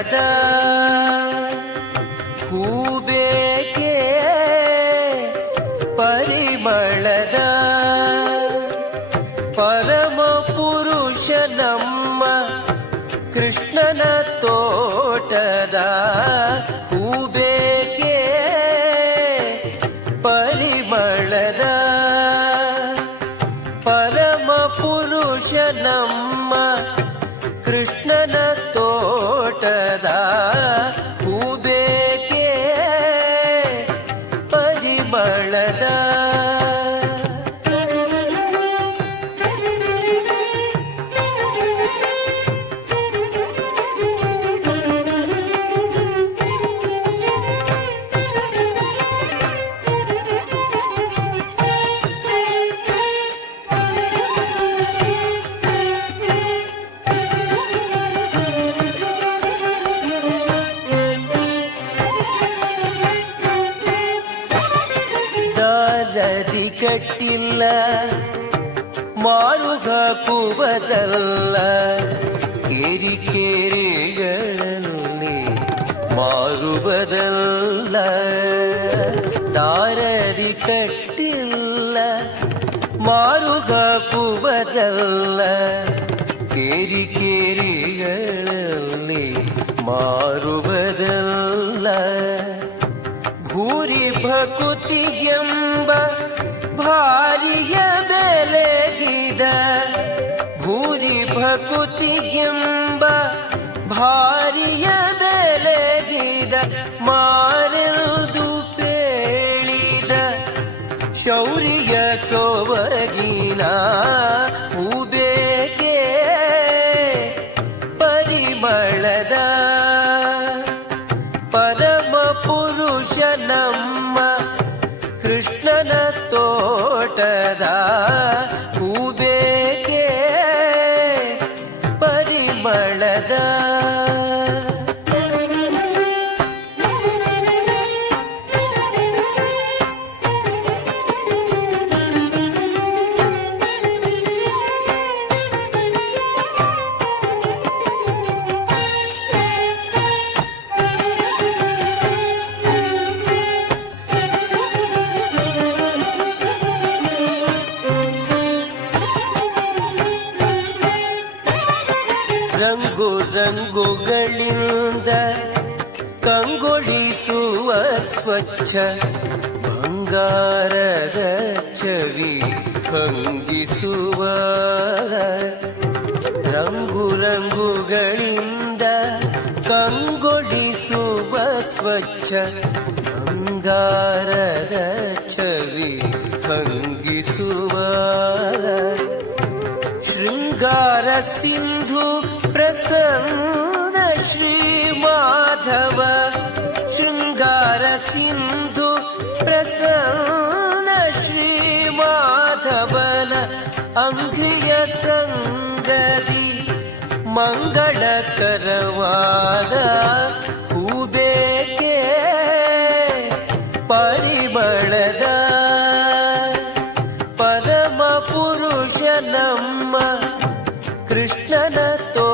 ಪರಿಮಳದ ಹೂಬೇಕೆ ಪರಿಮಳದ ಪರಮ ಪುರುಷ ನಮ್ಮ ಕೃಷ್ಣನ ತೋಟದ ಹೂಬೇಕೆ ಪರಿಮಳದ ಪರಮ ಪುರುಷ ನಮ್ಮ ಕೃಷ್ಣನ ಪರಿಮಳದ ಮಾರು ಹಾಕುವುದಲ್ಲ ಕೇರಿ ಕೇರಿಗಳಲ್ಲಿ ಮಾರುವುದಲ್ಲ ದಾರದಿ ಕಟ್ಟಿಲ್ಲ ಮಾರು ಹಾಕುವುದಲ್ಲ ಕೇರಿ ಕೇರಿಗಳಲ್ಲಿ ಮಾರುವುದಲ್ಲ ಭೂರಿ ಭಕುತಿ ಎಂಬ ಭಾರಿಯ ಎಂಬ ಭಾರಿಯ ಬೆಲೆಗಿದ ಮಾರೆದು ಪೇಳಿದ ಶೌರ್ಯ ಸೋವಗಿನ ಹೂಬೇಕೆ ಪರಿಮಳದ ಪರಮ ಪುರುಷ ನಮ್ಮ ಪರಿಮಳದ ರಂಗು ರಂಗುಗಳಿಂದ ಕಂಗೊಳಿಸುವ ಸ್ವಚ್ಛ ಬಂಗಾರದ ಚವಿ ಕಂಗಿಸುವ ರಂಗು ರಂಗುಗಳಿಂದ ಕಂಗೊಳಿಸುವ ಸ್ವಚ್ಛ ಬಂಗಾರದ ಚವಿ ಕಂಗಿಸುವ ಶೃಂಗಾರ ಸಿಂಧು ಪ್ರಸನ್ನ ಶ್ರೀ ಮಾಧವ ಶೃಂಗಾರ ಸಿಂಧು ಪ್ರಸನ್ನ ಶ್ರೀ ಮಾಧವನ ಅಂಗ್ರಿಯ ಸಂಗದಿ ಮಂಗಳಕರವಾದ ಹೂಬೇಕೆ ಪರಿಮಳದ ಪರಮ ಪುರುಷ ನಮ್ಮ ಕೃಷ್ಣನ ತೋಟದ